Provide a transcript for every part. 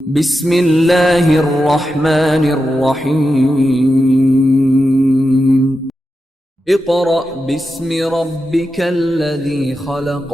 बिस्मिल्लाहिर्रहमानिर्रहीम। Iqra बिस्मि रब्बिकल्लज़ी खलक़।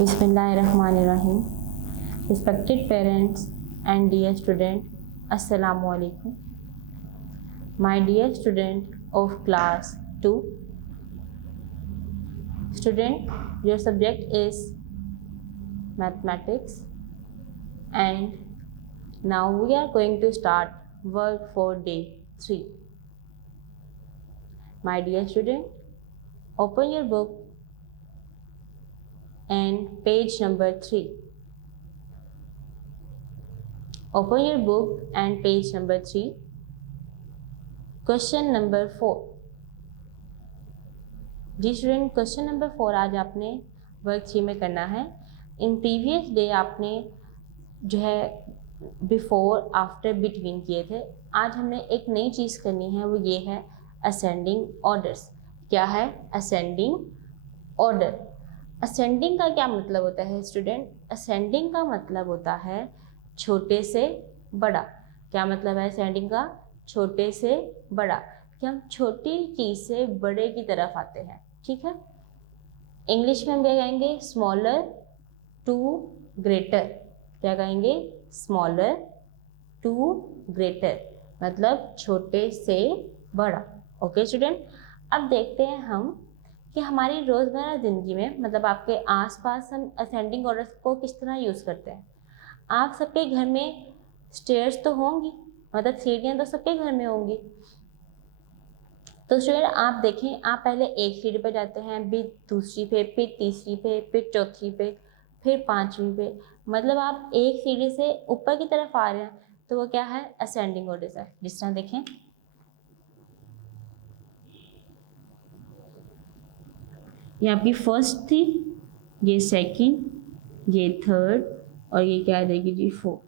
Bismillahirrahmanirrahim. Respected parents and dear student, Assalamu alaikum. My dear student of class 2, student, your subject is mathematics, and now we are going to start work for day 3. My dear student, open your book and page number 3. Open your book and page number 3. Question number 4. Ji student, question number 4 आज आपने work 3 में करना है। In previous day आपने जो है before, after, between किए थे। आज हमने एक नई चीज़ करनी है, वो ये है असेंडिंग ऑर्डर्स। क्या है असेंडिंग ऑर्डर? असेंडिंग का क्या मतलब होता है स्टूडेंट? असेंडिंग का मतलब होता है छोटे से बड़ा। क्या मतलब है असेंडिंग का? छोटे से बड़ा, कि हम छोटी चीज़ से बड़े की तरफ आते हैं। ठीक है, इंग्लिश में हम क्या कहेंगे? Smaller to greater. क्या कहेंगे? स्मॉलर टू ग्रेटर, मतलब छोटे से बड़ा। ओके स्टूडेंट, अब देखते हैं हम कि हमारी रोज़मर्रा ज़िंदगी में, मतलब आपके आसपास, हम असेंडिंग ऑर्डर्स को किस तरह यूज़ करते हैं। आप सबके घर में स्टेयर्स तो होंगी, मतलब सीढ़ियाँ तो सबके घर में होंगी। तो स्टूडेंट आप देखें, आप पहले एक सीढ़ी पे जाते हैं, फिर दूसरी पे, फिर तीसरी पे, फिर चौथी पे, फिर पांचवी पे, मतलब आप एक सीढ़ी से ऊपर की तरफ आ रहे हैं। तो वो क्या है? असेंडिंग ऑर्डर है। जिस तरह देखें, ये आपकी फर्स्ट थी, ये सेकंड, ये थर्ड, और ये क्या आ जाएगी जी? 4।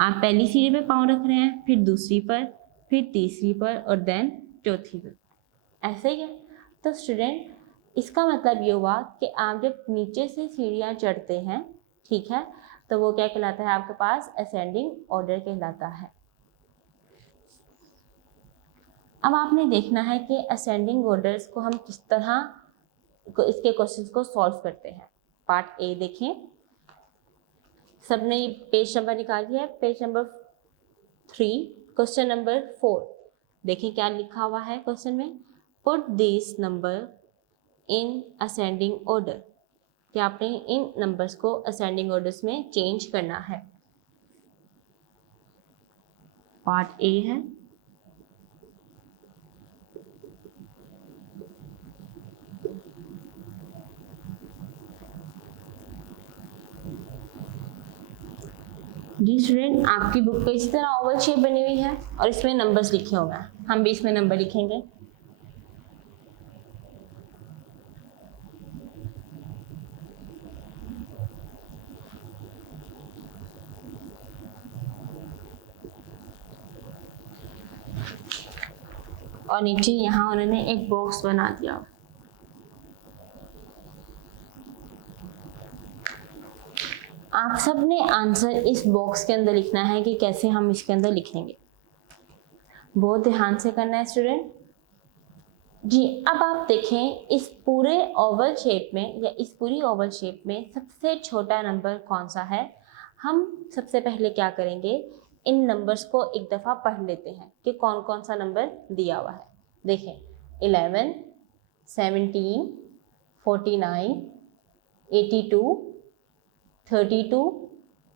आप पहली सीढ़ी पे पाँव रख रहे हैं, फिर दूसरी पर, फिर तीसरी पर, और देन चौथी पर। ऐसे ही है। तो स्टूडेंट, इसका मतलब ये हुआ कि आप जब नीचे से सीढ़ियाँ चढ़ते हैं, ठीक है, तो वो क्या कहलाता है? आपके पास असेंडिंग ऑर्डर कहलाता है। अब आपने देखना है कि असेंडिंग ऑर्डर्स को हम किस तरह इसके क्वेश्चंस को सॉल्व करते हैं। पार्ट ए देखें, सबने पेज नंबर निकाल लिया है, पेज नंबर 3, क्वेश्चन नंबर 4। देखिए क्या लिखा हुआ है क्वेश्चन में। Put this number in ascending order, कि आपने इन नंबर्स को असेंडिंग ऑर्डर्स में चेंज करना है। पार्ट ए है। जी स्टूडेंट, आपकी बुक पे इसी तरह ओवल शेप बनी हुई है और इसमें नंबर्स लिखे हुए हैं। हम भी इसमें नंबर लिखेंगे। और नीचे यहाँ उन्होंने एक बॉक्स बना दिया। आप सब ने आंसर इस बॉक्स के अंदर लिखना है कि कैसे हम इसके अंदर लिखेंगे। बहुत ध्यान से करना है स्टूडेंट जी। अब आप देखें, इस पूरे ओवल शेप में, या इस पूरी ओवल शेप में सबसे छोटा नंबर कौन सा है? हम सबसे पहले क्या करेंगे, इन नंबर्स को एक दफ़ा पढ़ लेते हैं कि कौन कौन सा नंबर दिया हुआ है। देखें, 11, 17, 49, 82, 32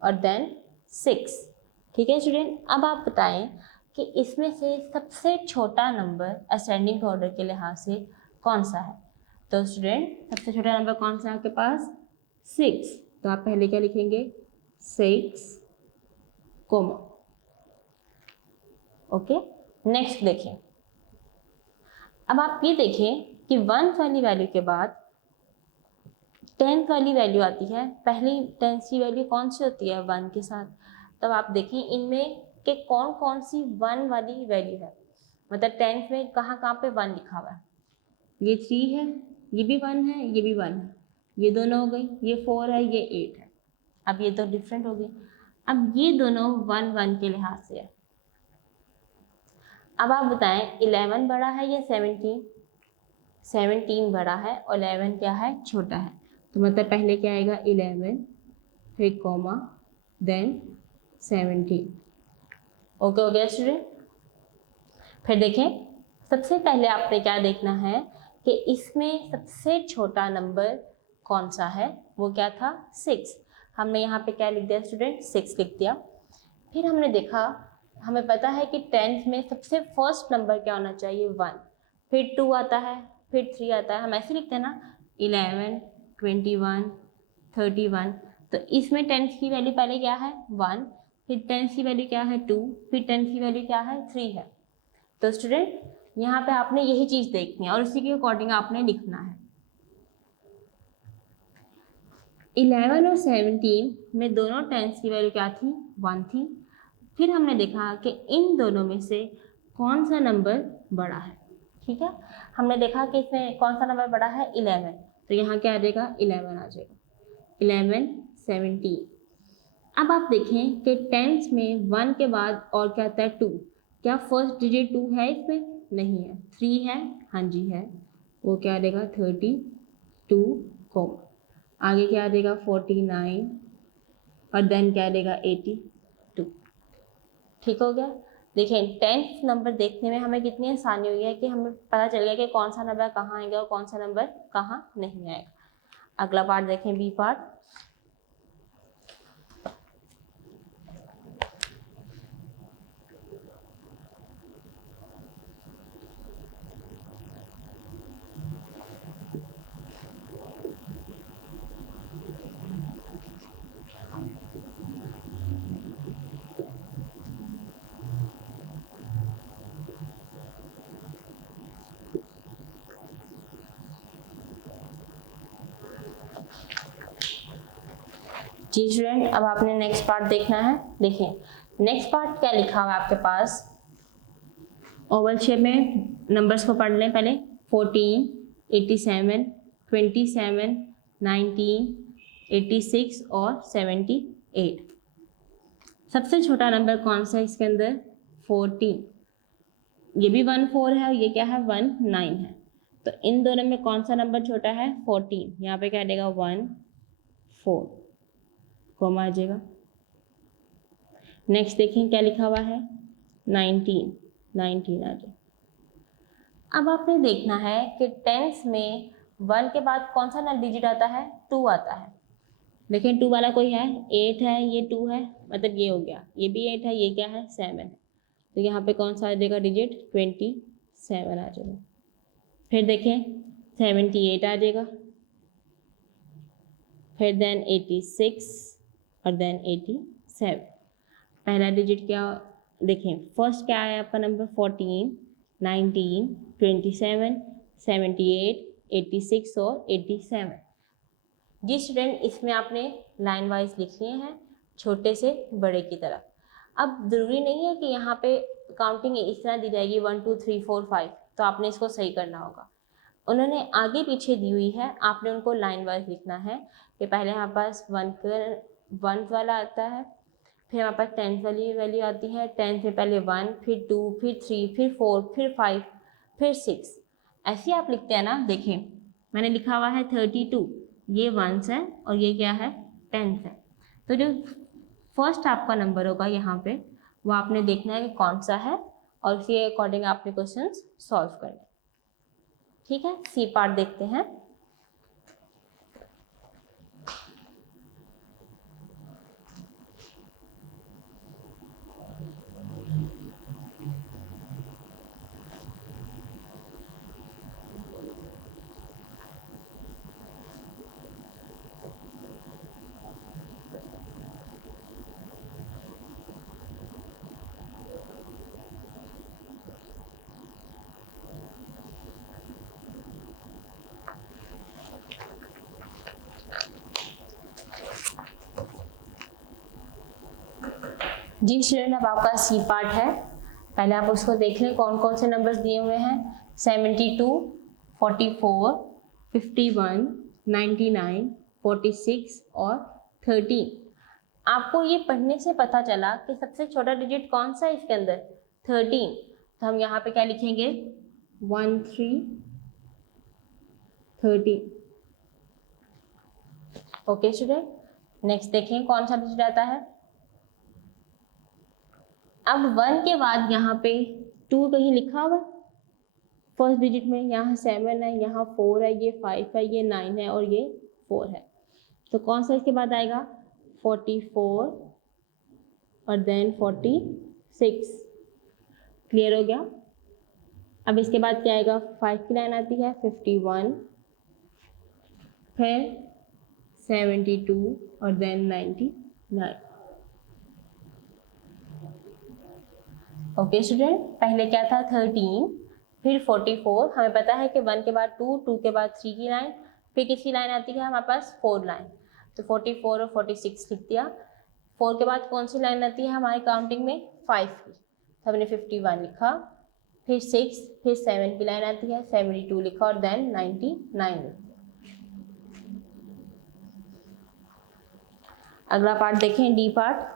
और देन 6। ठीक है स्टूडेंट, अब आप बताएं कि इसमें से सबसे छोटा नंबर असेंडिंग ऑर्डर के लिहाज से कौन सा है। तो स्टूडेंट, सबसे छोटा नंबर कौन सा है आपके पास? 6। तो आप पहले क्या लिखेंगे 6 कोमा। ओके, नेक्स्ट देखें। अब आप ये देखें कि 1 वाली वैल्यू के बाद 10th वाली वैल्यू आती है। पहली 10th की वैल्यू कौन सी होती है 1 के साथ। तब आप देखें इनमें कि कौन कौन सी 1 वाली वैल्यू है, मतलब 10th में कहाँ कहाँ पे 1 लिखा हुआ है। ये 3 है, ये भी 1 है, ये भी 1 है, ये दोनों हो गई, ये 4 है, ये 8 है। अब ये तो डिफरेंट हो गई। अब ये दोनों 1 1 के लिहाज से है। अब आप बताएं 11 बड़ा है या 17। 17 बड़ा है और 11 क्या है, छोटा है। तो मतलब पहले क्या आएगा 11, फिर कॉमा, देन 17। ओके हो गया स्टूडेंट। फिर देखें, सबसे पहले आपने क्या देखना है कि इसमें सबसे छोटा नंबर कौन सा है। वो क्या था 6। हमने यहाँ पे क्या लिख दिया स्टूडेंट 6 लिख दिया। फिर हमने देखा, हमें पता है कि 10th में सबसे फर्स्ट नंबर क्या होना चाहिए 1, फिर 2 आता है, फिर 3 आता है। हम ऐसे लिखते हैं ना 11, 21, 31। तो इसमें 10th की वैल्यू पहले क्या है 1, फिर 10th की वैल्यू क्या है 2, फिर 10th की वैल्यू क्या है 3 है। तो स्टूडेंट यहाँ पे आपने यही चीज़ देखनी है और उसी के अकॉर्डिंग आपने लिखना है। 11 और 17 में दोनों 10th की वैल्यू क्या थी 1 थी। फिर हमने देखा कि इन दोनों में से कौन सा नंबर बड़ा है। ठीक है, हमने देखा कि इसमें कौन सा नंबर बड़ा है 11, तो यहाँ क्या आ जाएगा 11 आ जाएगा। 11, 17। अब आप देखें कि 10th में 1 के बाद और क्या आता है 2। क्या फर्स्ट डिजिट 2 है इसमें, नहीं है। 3 है, हाँ जी है। वो क्या आ जाएगा 32 कोमा, आगे क्या आ जाएगा 49 और देन क्या आ जाएगा 82। ठीक हो गया। देखें 10th नंबर देखने में हमें कितनी आसानी हुई है कि हमें पता चल गया कि कौन सा नंबर कहाँ आएगा और कौन सा नंबर कहाँ नहीं आएगा। अगला पार्ट देखें, बी पार्ट। जी स्टूडेंट, अब आपने नेक्स्ट पार्ट देखना है। देखिए नेक्स्ट पार्ट क्या लिखा हुआ है आपके पास। ओवल शेप में नंबर्स को पढ़ लें पहले। 14, 87, 27, 19, 86 और 78। सबसे छोटा नंबर कौन सा है इसके अंदर 14। ये भी 1 4 है और ये क्या है 1 9 है। तो इन दोनों में कौन सा नंबर छोटा है 14। यहाँ पे क्या देगा 1 4 कोमा आ जाएगा। नेक्स्ट देखें क्या लिखा हुआ है 19 19 आ जाए। अब आपने देखना है कि 10th में 1 के बाद कौन सा डिजिट आता है 2 आता है। देखें 2 वाला कोई है 8 है, ये 2 है, मतलब ये हो गया, ये भी 8 है, ये क्या है 7 है। तो यहाँ पे कौन सा आ जाएगा डिजिट 27 आ जाएगा। फिर देखें 78 आ जाएगा, फिर देन 86 और देन 87। पहला डिजिट क्या, देखें फर्स्ट क्या है आपका नंबर 14, 19, 27, 78, 86 और 87। जी स्टूडेंट, इसमें आपने लाइन वाइज लिख लिए हैं छोटे से बड़े की तरफ। अब ज़रूरी नहीं है कि यहाँ पे काउंटिंग इस तरह दी जाएगी 1 2 3 4 5, तो आपने इसको सही करना होगा। उन्होंने आगे पीछे दी हुई है, आपने उनको लाइन वाइज लिखना है कि पहले हमारे पास 1 वाला आता है, फिर हमारे पास 10th वाली वैल्यू आती है। 10th में पहले 1, फिर 2, फिर 3, फिर 4, फिर 5, फिर 6। ऐसे आप लिखते हैं ना। देखें मैंने लिखा हुआ है 32, ये 1s है और ये क्या है 10th है। तो जो फर्स्ट आपका नंबर होगा यहाँ पे वो आपने देखना है कि कौन सा है और उसी के अकॉर्डिंग आपने क्वेश्चन सॉल्व करने। ठीक है, सी पार्ट देखते हैं। जी स्टूडेंट, अब आपका सी पार्ट है। पहले आप उसको देख लें कौन कौन से नंबर्स दिए हुए हैं। 72, 44, 51, 99, 46 और 13। आपको ये पढ़ने से पता चला कि सबसे छोटा डिजिट कौन सा है इसके अंदर, 13। तो हम यहाँ पे क्या लिखेंगे, 1 3 13। ओके स्टूडेंट, नेक्स्ट देखें कौन सा डिजिट आता है। अब 1 के बाद यहाँ पे 2 कहीं लिखा हुआ है फर्स्ट डिजिट में, यहाँ 7 है, यहाँ 4 है, ये 5 है, ये 9 है और ये 4 है। तो कौन सा इसके बाद आएगा, 44 और देन 46। क्लियर हो गया। अब इसके बाद क्या आएगा, 5 की लाइन आती है, 51, फिर 72 और देन 99। ओके स्टूडेंट, पहले क्या था 13, फिर 44। हमें पता है कि 1 के बाद 2, 2 के बाद 3 की लाइन, फिर किसकी लाइन आती है हमारे पास, 4 लाइन। तो 44 और 46 लिख दिया। 4 के बाद कौन सी लाइन आती है हमारी काउंटिंग में, 5 की, तो हमने 51 लिखा, फिर 6, फिर 7 की लाइन आती है, 72 लिखा और देन 99। अगला पार्ट देखें, डी पार्ट।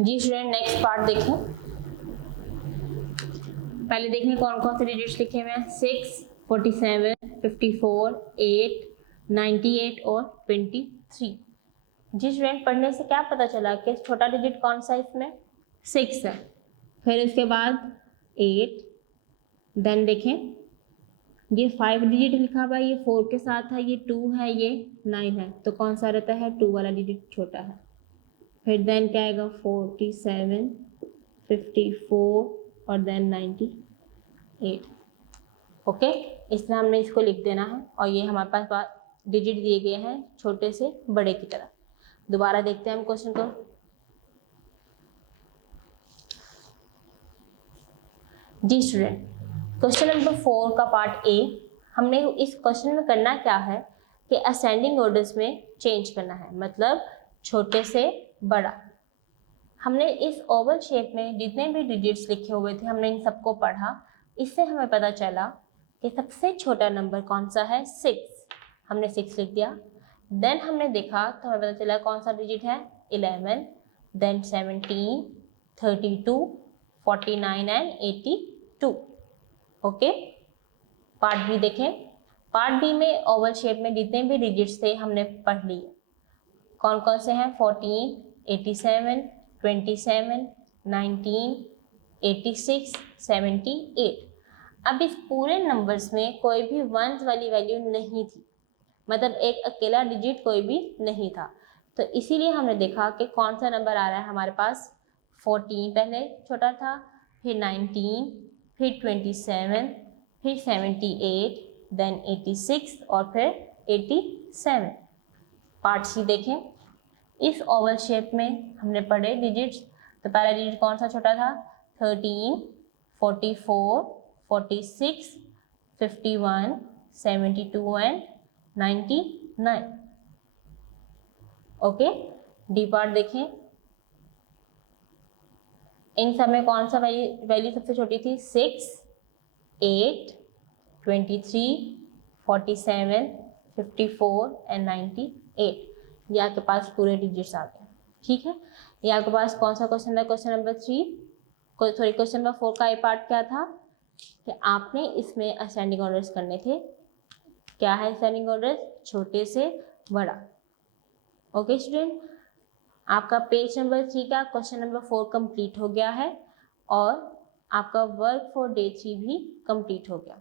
जी स्टूडेंट, नेक्स्ट पार्ट देखें। पहले देखें कौन कौन से डिजिट्स लिखे हुए हैं, 6, 47, 54, 8, 98 और 23। जी स्टूडेंट, पढ़ने से क्या पता चला कि छोटा डिजिट कौन सा इसमें, 6 है। फिर इसके बाद 8, देन देखें ये 5 डिजिट लिखा हुआ है, ये 4 के साथ है, ये 2 है, ये 9 है, तो कौन सा रहता है, 2 वाला डिजिट छोटा है। फिर देन क्या आएगा, 47, 54 और देन 98। ओके, इस तरह हमने इसको लिख देना है और ये हमारे पास डिजिट दिए गए हैं छोटे से बड़े की तरह। दोबारा देखते हैं हम क्वेश्चन को। जी स्टूडेंट, क्वेश्चन नंबर 4 का पार्ट ए। हमने इस क्वेश्चन में करना क्या है कि असेंडिंग ऑर्डर्स में चेंज करना है, मतलब छोटे से बड़ा। हमने इस ओवल शेप में जितने भी डिजिट्स लिखे हुए थे हमने इन सबको पढ़ा। इससे हमें पता चला कि सबसे छोटा नंबर कौन सा है, 6। हमने 6 लिख दिया। देन हमने देखा तो हमें पता चला कौन सा डिजिट है, 11, then 17, 32, 49 and 82। Okay, part B देखें। पार्ट बी में ओवल शेप में जितने भी डिजिट्स थे हमने पढ़ लिए। कौन कौन से हैं, 14, 87, 27, 19, 86, 78। अब इस पूरे नंबर्स में कोई भी वंस वाली वैल्यू नहीं थी, मतलब एक अकेला डिजिट कोई भी नहीं था। तो इसीलिए हमने देखा कि कौन सा नंबर आ रहा है हमारे पास। 14 पहले छोटा था, फिर 19, फिर 27, फिर 78, देन 86 और फिर 87। पार्ट सी देखें। इस ओवल शेप में हमने पढ़े डिजिट्स। तो पहला डिजिट कौन सा छोटा था, 13, 44, 46, 51, 72 एंड 99। ओके, डी पार्ट देखें। इन सब में कौन सा वैल्यू सबसे छोटी थी, 6, 8, 23, 47, 54 एंड 98। ये आपके पास पूरे डिजिट्स आ गए। ठीक है, ये आपके पास कौन सा क्वेश्चन है, question number 3। Sorry, question number 4 का ये पार्ट क्या था कि आपने इसमें असेंडिंग ऑर्डर्स करने थे। क्या है असेंडिंग ऑर्डर, छोटे से बड़ा। ओके स्टूडेंट, आपका पेज नंबर 3 का क्वेश्चन नंबर 4 कंप्लीट हो गया है और आपका वर्क फॉर डे 3 भी कंप्लीट हो गया।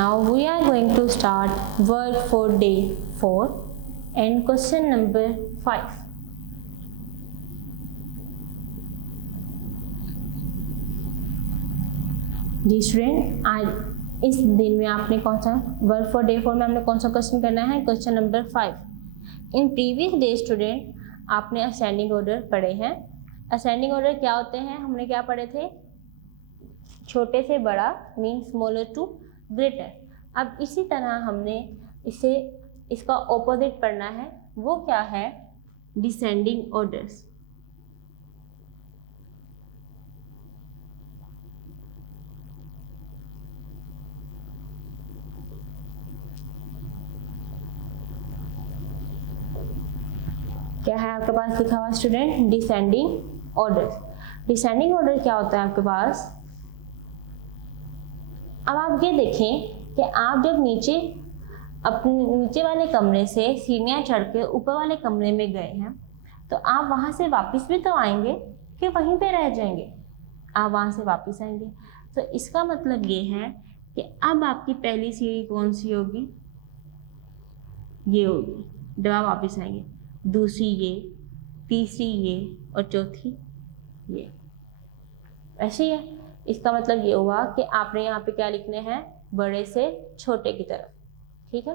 Now we are going to start work for day 4 and question number 5. जी स्टूडेंट, आज इस दिन में आपने कौन सा वर्क फॉर डे 4 में हमने कौन सा क्वेश्चन करना है? Question number 5। In previous day student आपने असेंडिंग ऑर्डर पढ़े हैं। असेंडिंग ऑर्डर क्या होते हैं? हमने क्या पढ़े थे? छोटे से बड़ा मीन स्मॉलर टू ग्रेटर। अब इसी तरह हमने इसका ऑपोजिट पढ़ना है। वो क्या है? Descending orders. क्या है आपके पास लिखा हुआ student? Descending order. Descending order क्या होता है आपके पास? अब आप ये देखें कि आप जब अपने नीचे वाले कमरे से सीढ़ियाँ चढ़ के ऊपर वाले कमरे में गए हैं तो आप वहाँ से वापस भी तो आएंगे कि वहीं पे रह जाएंगे? आप वहाँ से वापस आएंगे। तो इसका मतलब ये है कि अब आपकी पहली सीढ़ी कौन सी होगी? ये होगी जब आप वापस आएंगे। दूसरी ये, तीसरी ये और चौथी ये। ऐसे ही है। इसका मतलब ये हुआ कि आपने यहाँ पे क्या लिखने हैं? बड़े से छोटे की तरफ। ठीक है,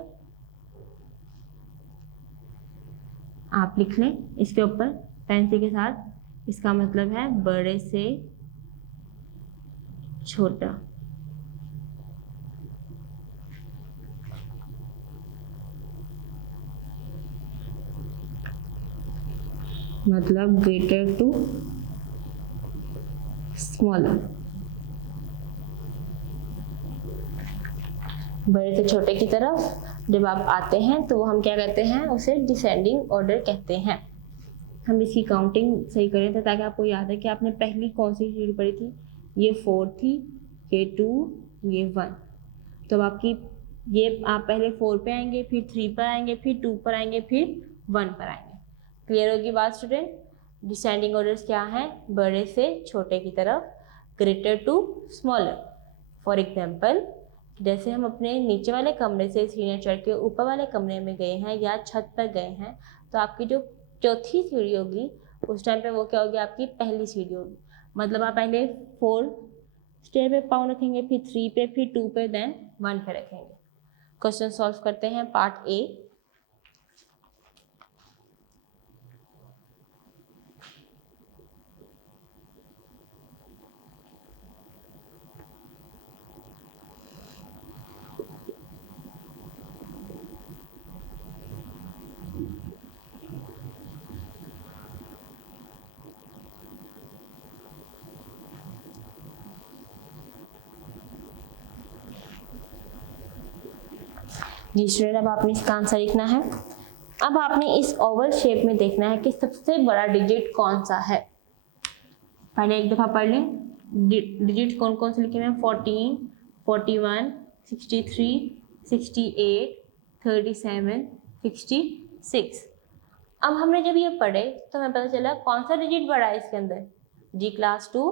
आप लिख लें इसके ऊपर पेंसिल के साथ। इसका मतलब है बड़े से छोटा। मतलब ग्रेटर टू स्मॉलर। बड़े से छोटे की तरफ जब आप आते हैं तो वो हम क्या कहते हैं? उसे डिसेंडिंग ऑर्डर कहते हैं। हम इसकी काउंटिंग सही करें तो ताकि आपको याद है कि आपने पहली कौन सी सीढ़ी पढ़ी थी? ये 4 थी, ये 2, ये 1। तो आपकी ये आप पहले 4 पे आएंगे, फिर 3 पर आएंगे, फिर 2 पर आएंगे, फिर 1 पर आएंगे। क्लियर होगी बात स्टूडेंट? डिसेंडिंग ऑर्डर्स क्या हैं? बड़े से छोटे की तरफ, greater to smaller. For example, जैसे हम अपने नीचे वाले कमरे से सीढ़ियाँ चढ़ के ऊपर वाले कमरे में गए हैं या छत पर गए हैं तो आपकी जो चौथी सीढ़ी होगी उस टाइम पे वो क्या होगी? आपकी पहली सीढ़ी होगी। मतलब आप पहले 4 स्टेयर पे पाँव रखेंगे, फिर 3 पे, फिर 2 पे, देन 1 पे रखेंगे। क्वेश्चन सॉल्व करते हैं पार्ट ए। जी स्टूडेंट, अब आपने इसका आंसर लिखना है। अब आपने इस ओवल शेप में देखना है कि सबसे बड़ा डिजिट कौन सा है। पहले एक दफा पढ़ लें डिजिट कौन कौन से लिखे हैं? 14, 41, 63, 68, 37, 66। अब हमने जब ये पढ़े तो हमें पता चला कौन सा डिजिट बड़ा है इसके अंदर। जी क्लास 2,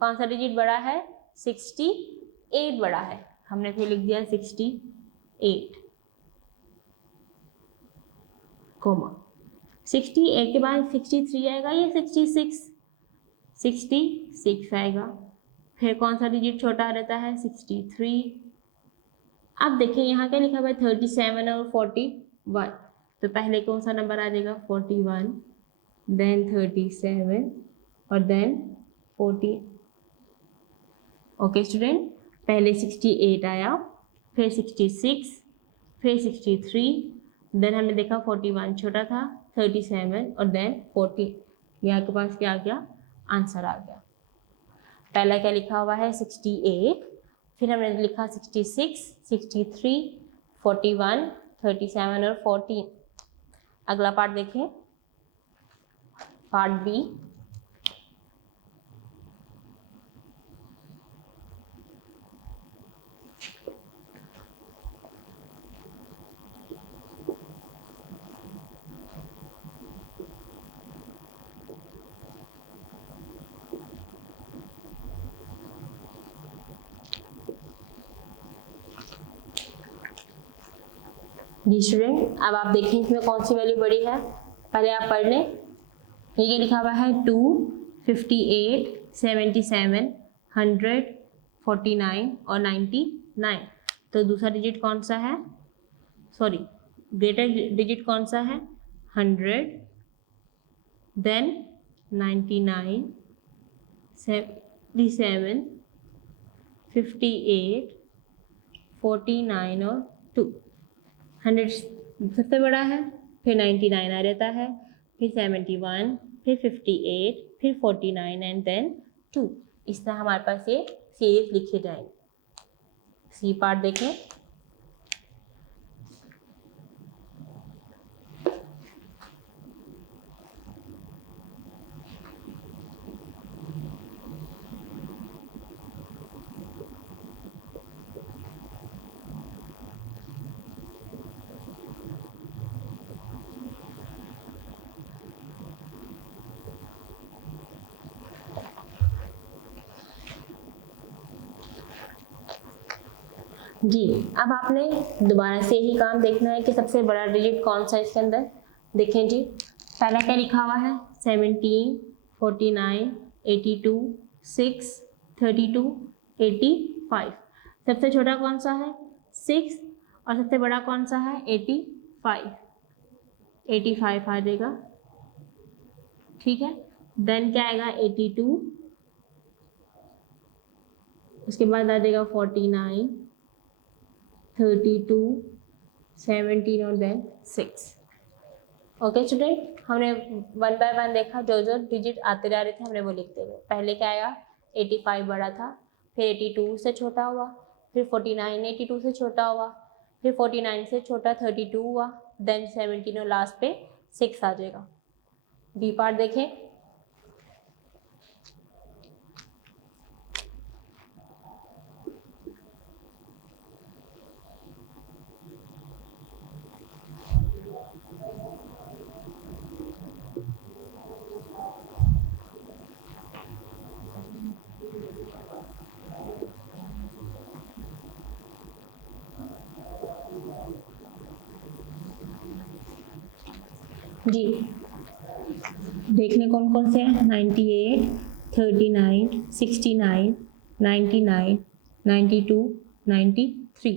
कौन सा डिजिट बड़ा है? 68 बड़ा है। हमने फिर लिख दिया 68 कोमा। 68 के बाद 63 आएगा या 66? 66 आएगा। फिर कौन सा डिजिट छोटा रहता है? 63। अब देखिए यहाँ क्या लिखा हुआ है? 37 और 41। तो पहले कौन सा नंबर आ जाएगा? 41, देन 37 और देन 40। ओके स्टूडेंट, पहले 68 आया, फिर 66, फिर 63, देन हमने देखा 41 छोटा था, 37 और देन 40। यहाँ के पास क्या आ गया? आंसर आ गया। पहला क्या लिखा हुआ है? 68, फिर हमने लिखा 66, 63, 41, 37 और 40। अगला पार्ट देखें, पार्ट बी। जी स्टूडेंट, अब आप देखें इसमें कौन सी वैल्यू बड़ी है, पहले आप पढ़ लें। ये लिखा हुआ है 2, 58, 77, 100, 49 और 99। तो दूसरा डिजिट कौन सा है, सॉरी ग्रेटर डिजिट कौन सा है, 100, देन 99, 77, 58, 49 और 2। 100 सबसे बड़ा है, फिर 99 आ जाता है, फिर 71, फिर 58, फिर 49 एंड देन 2। इस तरह हमारे पास ये सीरीज लिखे जाएंगे। सी पार्ट देखें। जी, अब आपने दोबारा से यही काम देखना है कि सबसे बड़ा डिजिट कौन सा है इसके अंदर। देखें जी, पहला क्या लिखा हुआ है, 17, 49, 82, 6, 32, 85। सबसे छोटा कौन सा है, 6, और सबसे बड़ा कौन सा है, 85। 85 आ जाएगा, ठीक है। देन क्या आएगा, 82, उसके बाद आ जाएगा 49, 32, 17 और देन 6। ओके स्टूडेंट, हमने 1 बाय 1 देखा, जो जो डिजिट आते जा रहे थे हमने वो लिखते गए। पहले क्या आया, 85 बड़ा था, फिर 82 से छोटा हुआ, फिर 49 82 से छोटा हुआ, फिर 49 से छोटा 32 हुआ, देन 17 और लास्ट पे 6 आ जाएगा। बी पार्ट देखें। जी, देखने कौन कौन से हैं, 98, 39, 69, 99, 92, 93।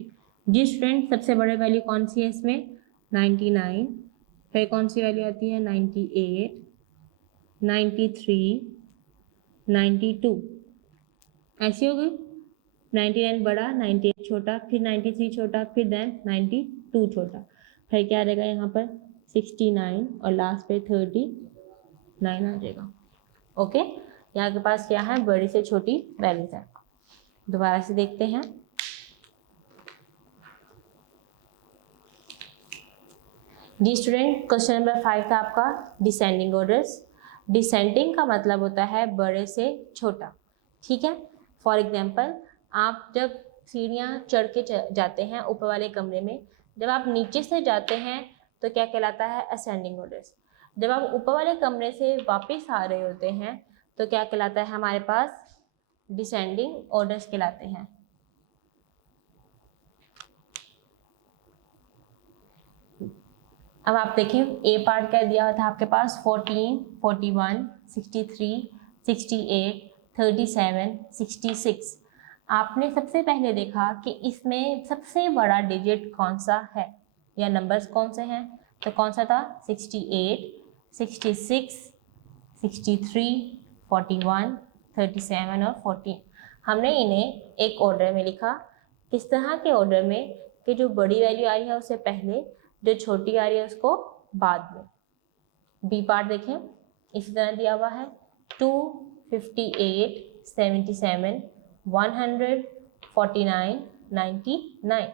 जी स्टूडेंट, सबसे बड़े वैल्यू कौन सी है इसमें, 99, फिर कौन सी वैल्यू आती है, 98, 93, 92। ऐसी हो गई, 99 बड़ा, 98 छोटा, फिर 93 छोटा, फिर देन 92 छोटा, फिर क्या आ जाएगा यहाँ पर 69 और लास्ट पे 39 आ जाएगा। ओके, यहाँ के पास क्या है, बड़ी से छोटी वैल्यूज है। दोबारा से देखते हैं। जी स्टूडेंट, क्वेश्चन नंबर 5 था आपका डिसेंडिंग ऑर्डर्स। डिसेंडिंग का मतलब होता है बड़े से छोटा, ठीक है। फॉर एग्जाम्पल, आप जब सीढ़ियाँ चढ़ के जाते हैं ऊपर वाले कमरे में, जब आप नीचे से जाते हैं तो क्या कहलाता है, असेंडिंग ऑर्डर्स। जब आप ऊपर वाले कमरे से वापस आ रहे होते हैं तो क्या कहलाता है हमारे पास, डिसेंडिंग ऑर्डर्स कहलाते हैं। अब आप देखें, ए पार्ट क्या दिया था आपके पास, 14, 41, 63, 68, 37, 66। आपने सबसे पहले देखा कि इसमें सबसे बड़ा डिजिट कौन सा है या नंबर्स कौन से हैं, तो कौन सा था, 68, 66, 63, 41, 37 और 14। हमने इन्हें एक ऑर्डर में लिखा। किस तरह के ऑर्डर में, कि जो बड़ी वैल्यू आई है उससे पहले, जो छोटी आ रही है उसको बाद में। बी पार्ट देखें, इसी तरह दिया हुआ है 2, 58, 77, 100, 49, 99।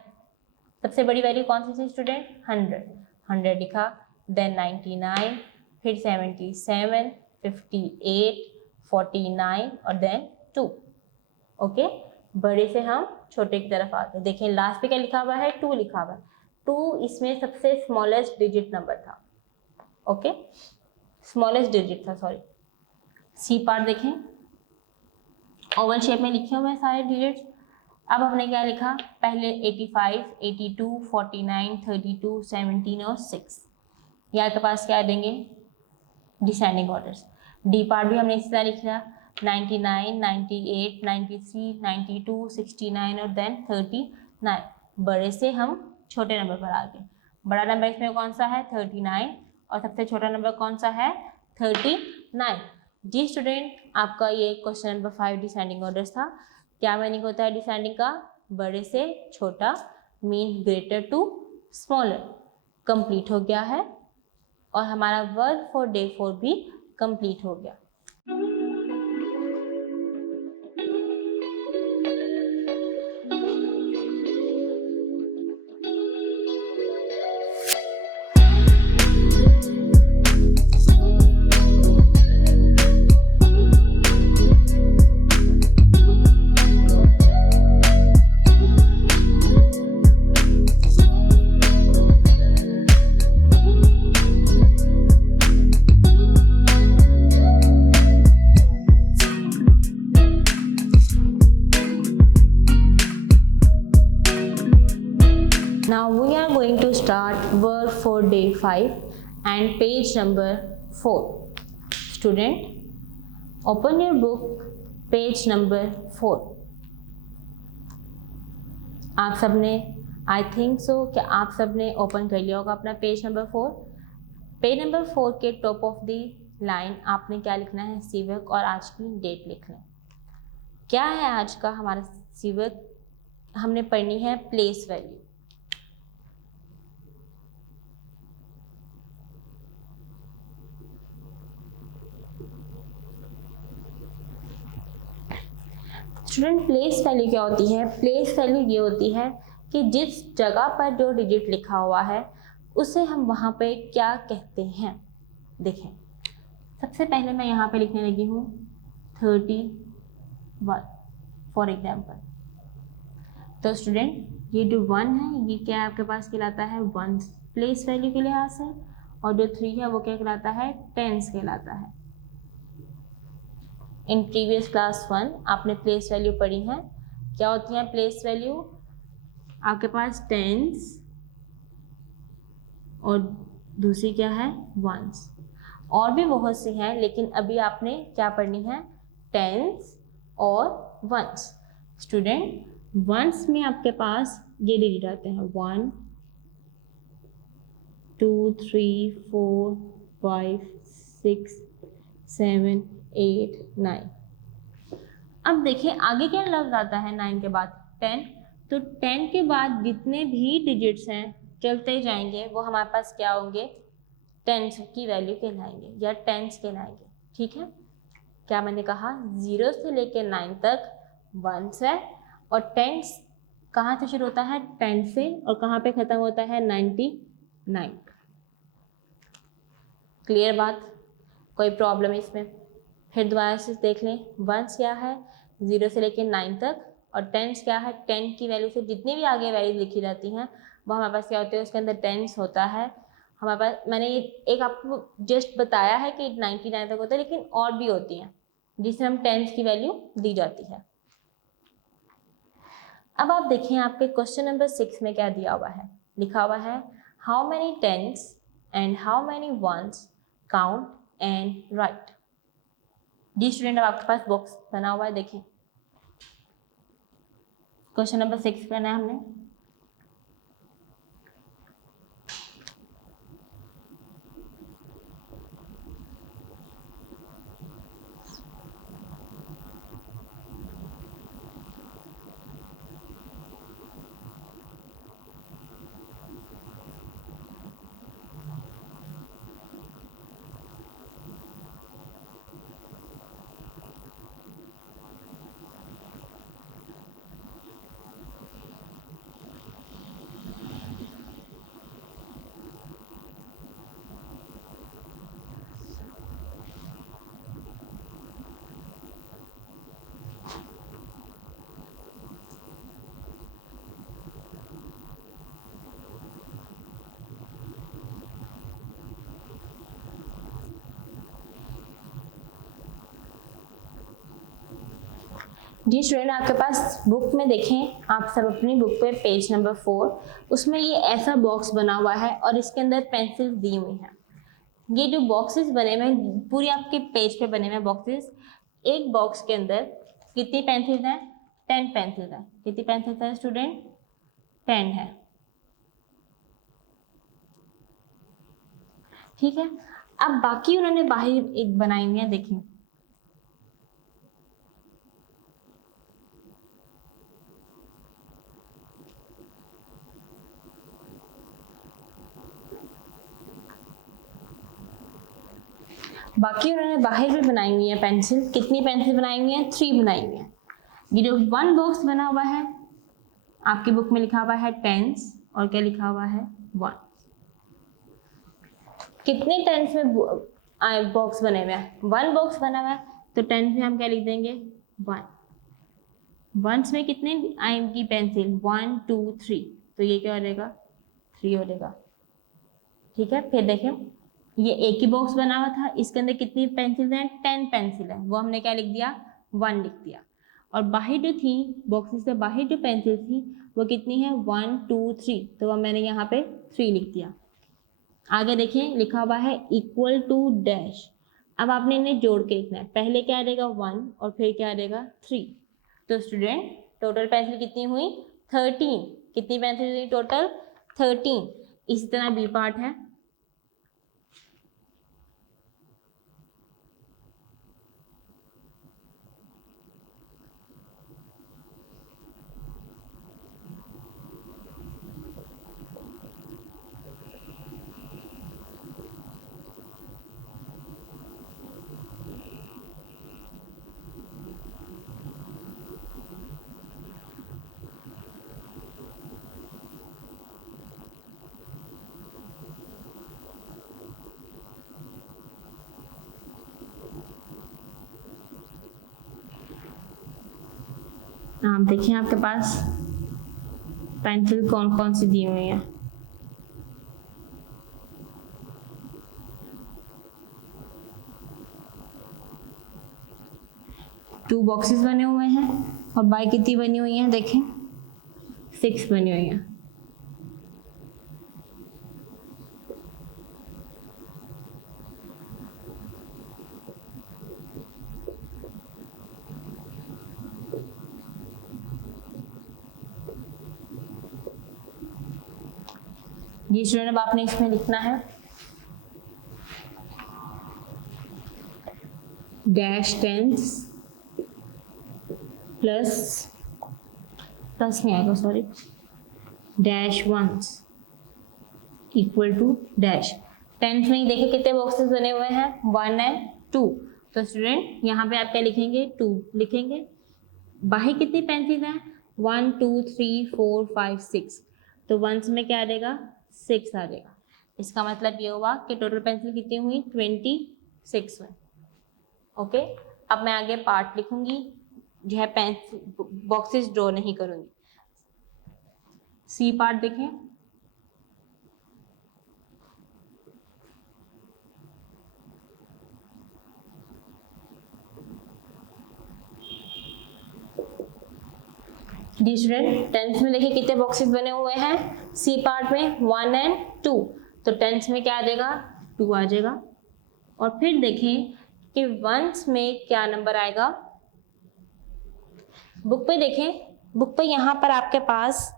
सबसे बड़ी वैल्यू कौन सी थी स्टूडेंट, 100 लिखा, देन 99, फिर 77, 58, 49 और देन 2। ओके, बड़े से हम छोटे की तरफ आते हैं। देखें लास्ट पे क्या लिखा हुआ है, 2 लिखा हुआ है। 2 इसमें सबसे स्मॉलेस्ट डिजिट नंबर था। ओके, स्मॉलेस्ट डिजिट था, सॉरी। सी पार्ट देखें, ओवल शेप में लिखे हुए हैं सारे डिजिट्स। अब हमने क्या लिखा, पहले 85, 82, 49, 32, 17 और 6, यहाँ के पास क्या देंगे, डिसेंडिंग ऑर्डर्स। डी पार्ट भी हमने इसी तरह लिख लिया, 99, 98, 93, 92, 69 और देन 39। बड़े से हम छोटे नंबर पर आ गए। बड़ा नंबर इसमें कौन सा है, 39, और सबसे छोटा नंबर कौन सा है, 39। जी स्टूडेंट, आपका ये क्वेश्चन नंबर 5 डिसेंडिंग ऑर्डर्स था। क्या मीनिंग होता है डिसेंडिंग का, बड़े से छोटा, mean greater to smaller. Complete हो गया है और हमारा वर्क फॉर डे 4 भी कंप्लीट हो गया। Now we are going to start work for day 5 and page number 4. Student, open your book, page number 4. आप सबने, आई थिंक सो, कि आप सबने ओपन कर लिया होगा अपना पेज नंबर 4। पेज नंबर 4 के टॉप ऑफ द लाइन आपने क्या लिखना है, सीवर्क, और आज की डेट लिखना है। क्या है आज का हमारा सीवर्क, हमने पढ़नी है place value. Student, place value क्या होती है, प्लेस वैल्यू ये होती है कि जिस जगह पर जो डिजिट लिखा हुआ है उसे हम वहाँ पे क्या कहते हैं। देखें, सबसे पहले मैं यहाँ पे लिखने लगी हूँ 31 फॉर एग्जाम्पल। तो स्टूडेंट, ये जो 1 है ये क्या आपके पास कहलाता है, 1 प्लेस वैल्यू के लिहाज से, और जो 3 है वो क्या कहलाता है, टेंस कहलाता है। इन प्रीवियस क्लास 1 आपने प्लेस वैल्यू पढ़ी है। क्या होती है प्लेस वैल्यू, आपके पास टेंस और दूसरी क्या है, वंस। और भी बहुत सी हैं, लेकिन अभी आपने क्या पढ़नी है, टेंस और वंस। स्टूडेंट, वंस में आपके पास ये डिजिट आते हैं 1 2 3 4 5 6 7 8 9। अब देखिए आगे क्या लफ्ज आता है 9 के बाद, 10। तो 10 के बाद जितने भी डिजिट्स हैं चलते जाएंगे वो हमारे पास क्या होंगे, टेंस की वैल्यू कहलाएंगे या टेंस कहलाएंगे। ठीक है, क्या मैंने कहा, 0 से लेकर 9 तक वंस है, और टेंस कहाँ से शुरू होता है, 10 से, और कहाँ पे ख़त्म होता है, 99। क्लियर बात, कोई प्रॉब्लम इसमें। फिर दोबारा से देख लें, वंस क्या है, 0 से लेकर 9 तक, और टेंस क्या है, 10 की वैल्यू से जितनी भी आगे वैल्यू लिखी जाती हैं वो हमारे पास क्या होती है, उसके अंदर टेंस होता है। हमारे पास, मैंने ये एक आपको जस्ट बताया है कि 99 तक होता है, लेकिन और भी होती हैं जिसमें हम टेंस की वैल्यू दी जाती है। अब आप देखें आपके क्वेश्चन नंबर 6 में क्या दिया हुआ है, लिखा हुआ है how many tens and how many ones count and right. जी स्टूडेंट, अब आपके पास बॉक्स बना हुआ है, देखिए क्वेश्चन नंबर 6 करना है हमने। जी स्टूडेंट, आपके पास बुक में देखें, आप सब अपनी बुक पे पेज नंबर 4, उसमें ये ऐसा बॉक्स बना हुआ है और इसके अंदर पेंसिल्स दी हुई हैं। ये जो बॉक्सेस बने हुए हैं पूरी आपके पेज पे बने हुए हैं बॉक्सेस। एक बॉक्स के अंदर कितनी पेंसिल्स हैं? 10 पेंसिल्स हैं। कितनी पेंसिल्स हैं स्टूडेंट? 10 है। ठीक है, अब बाकी उन्होंने बाहर एक बनाई हुई है, देखिए बाकी उन्होंने बाहर भी बनाई हुई है पेंसिल। कितनी पेंसिल बनाई हुई है? 3 बनाई हुई है। ये जो 1 बॉक्स बना हुआ है आपकी बुक में लिखा हुआ है 10 और क्या लिखा हुआ है? 1। कितने 10 में बॉक्स बने हुए हैं? 1 बॉक्स बना हुआ है, तो 10 में हम क्या लिख देंगे? 1। 1 में कितने की पेंसिल? 1 2 3, तो ये क्या हो जाएगा? 3 हो जाएगा। ठीक है, फिर देखें, ये एक ही बॉक्स बना हुआ था, इसके अंदर कितनी पेंसिल हैं? 10 पेंसिल है, वो हमने क्या लिख दिया? 1 लिख दिया। और बाहर जो थी बॉक्सेस से बाहर जो पेंसिल थी वो कितनी है? 1 2 3, तो वो मैंने यहाँ पे 3 लिख दिया। आगे देखें, लिखा हुआ है इक्वल टू डैश। अब आपने इन्हें जोड़ के लिखना है। पहले क्या आ जाएगा? 1 और फिर क्या आ जाएगा? 3। तो स्टूडेंट टोटल पेंसिल कितनी हुई? 13। कितनी पेंसिल हुई टोटल? 13। इसी तरह बी पार्ट है। आप देखिए आपके पास पेंसिल कौन कौन सी दी हुई है। टू बॉक्सेस बने हुए हैं और बाई कितनी बनी हुई है? देखें 6 बनी हुई है। जी स्टूडेंट, अब आपने इसमें लिखना है डैश 10 प्लस नहीं आएगा, sorry, dash 1 equal to dash 10 में देखे कितने बॉक्सेस बने हुए हैं? 1 एंड 2। तो स्टूडेंट यहाँ पे आप क्या लिखेंगे? 2 लिखेंगे। बाहर कितनी पेंसिल है? 1 2 3 4 5 6, तो 1 में क्या आ जाएगा? 6 आ जाएगा। इसका मतलब ये हुआ कि टोटल पेंसिल कितनी हुई? 26 हुई। ओके, अब मैं आगे पार्ट लिखूंगी, जो है पेंसिल बॉक्सेस ड्रॉ नहीं करूंगी। सी पार्ट देखें, डी स्टूडेंट 10th में देखिए कितने बॉक्सेस बने हुए हैं? सी पार्ट में 1 एंड 2, तो 10th में क्या आ जाएगा? 2 आ जाएगा। और फिर देखें कि 1s में क्या नंबर आएगा? बुक पे देखें, बुक पे यहाँ पर आपके पास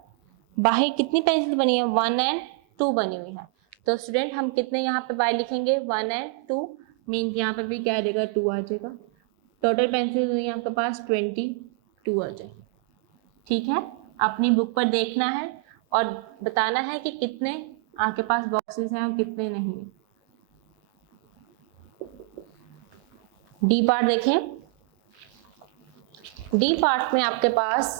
बाहर कितनी पेंसिल बनी है? 1 एंड 2 बनी हुई है। तो स्टूडेंट हम कितने यहाँ पे बाय लिखेंगे? 1 एंड 2, मीन्स यहाँ पर भी क्या आ जाएगा? 2 आ जाएगा। टोटल पेंसिल हुई आपके पास 22 आ जाएगी। ठीक है, अपनी बुक पर देखना है और बताना है कि कितने आपके पास बॉक्सेस हैं और कितने नहीं। डी पार्ट देखें, डी पार्ट में आपके पास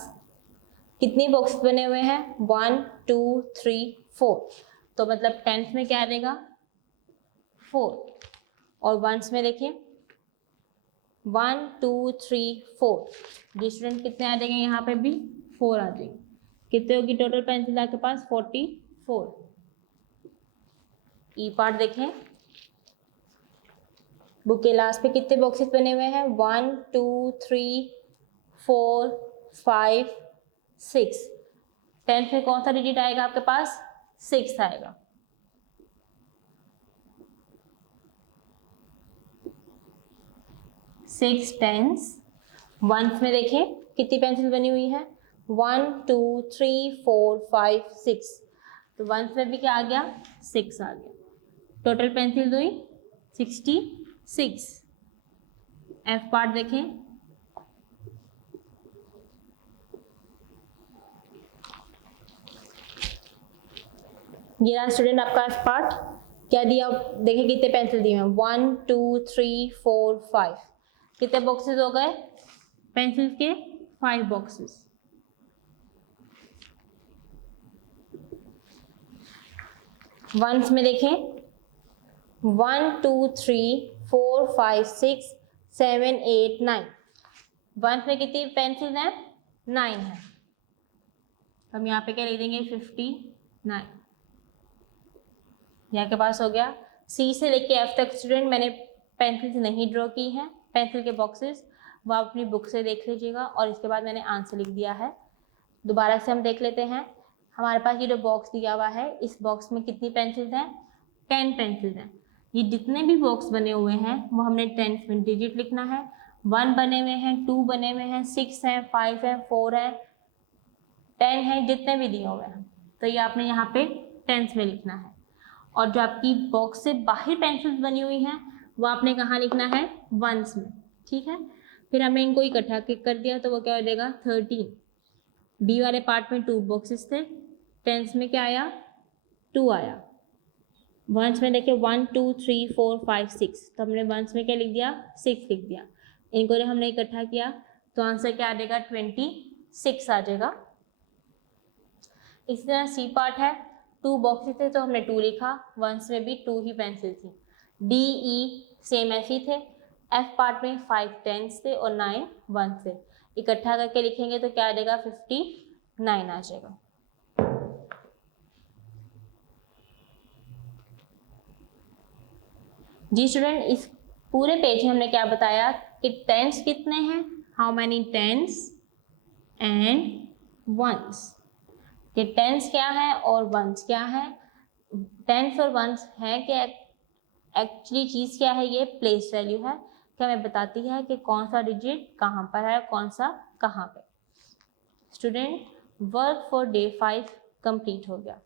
कितने बॉक्सेस बने हुए हैं? 1 2 3 4, तो मतलब 10th में क्या आ जाएगा? 4। और 1s में देखें 1 2 3 4, जी स्टूडेंट कितने आ जाएंगे? यहाँ पे भी 4 आ जाएंगे। कितने होगी टोटल पेंसिल आपके पास? 44। ई पार्ट देखें, बुक के लास्ट पे कितने बॉक्सेस बने हुए हैं? 1 2 3 4 5 6। 10th में कौन सा डिजिट आएगा आपके पास? 6 आएगा। Six tens. वंस में देखें कितनी पेंसिल बनी हुई है? 1 2 3 4 5 6। तो वंस में भी क्या आ गया? 6 आ गया। टोटल पेंसिल हुई 66। एफ पार्ट देखें, ये रहा स्टूडेंट आपका एफ पार्ट। क्या दिया? देखिए कितने पेंसिल दिए हैं? 1 2 3 4 5। कितने बॉक्सेस हो गए पेंसिल के? 5 बॉक्सेस। वंस में देखें 1 2 3 4 5 6 7 8 9। वंस में कितनी पेंसिल हैं? 9 है। हम यहाँ पे क्या लिख देंगे? 59। यहाँ के पास हो गया। सी से लेके एफ तक स्टूडेंट मैंने पेंसिल से नहीं ड्रॉ की है, पेंसिल के बॉक्सेस वो आप अपनी बुक से देख लीजिएगा। और इसके बाद मैंने आंसर लिख दिया है। दोबारा से हम देख लेते हैं। हमारे पास ये जो बॉक्स दिया हुआ है, इस बॉक्स में कितनी पेंसिल्स हैं? 10 पेंसिल्स हैं। ये जितने भी बॉक्स बने हुए हैं वो हमने 10 में डिजिट लिखना है। 1 बने हुए हैं, 2 बने हुए हैं, 6 हैं, 5 हैं, 4 हैं, 10 है, जितने भी दिए हुए हैं तो ये आपने यहाँ पे 10s में लिखना है। और जो आपकी बॉक्स से बाहर पेंसिल्स बनी हुई हैं वो आपने कहाँ लिखना है? वंस में। ठीक है, फिर हमने इनको इकट्ठा कर दिया तो वो क्या हो जाएगा? 13। बी वाले पार्ट में 2 बॉक्सेस थे, 10s में क्या आया? 2 आया। वंस में देखिए 1 2 3 4 5 6, तो हमने वंस में क्या लिख दिया? 6 लिख दिया। इनको जब हमने इकट्ठा किया तो आंसर क्या आ जाएगा? 26 आ जाएगा। इसी तरह सी पार्ट है, 2 बॉक्सेस थे तो हमने 2 लिखा, वंस में भी 2 ही पेंसिल थी। डी ई सेम ऐसे ही थे। एफ पार्ट में 5 10s थे और 9 1 थे। इकट्ठा करके लिखेंगे तो क्या आ जाएगा? 59 आ जाएगा। जी स्टूडेंट, इस पूरे पेज में हमने क्या बताया कि टेंस कितने हैं? How many tens and ones. कि टेंस क्या है और वंस क्या है। टेंस और वंस है कि एक्चुअली चीज़ क्या है? ये प्लेस वैल्यू है कि हमें बताती है कि कौन सा डिजिट कहाँ पर है, कौन सा कहाँ पे। Student, work for day 5 complete हो गया।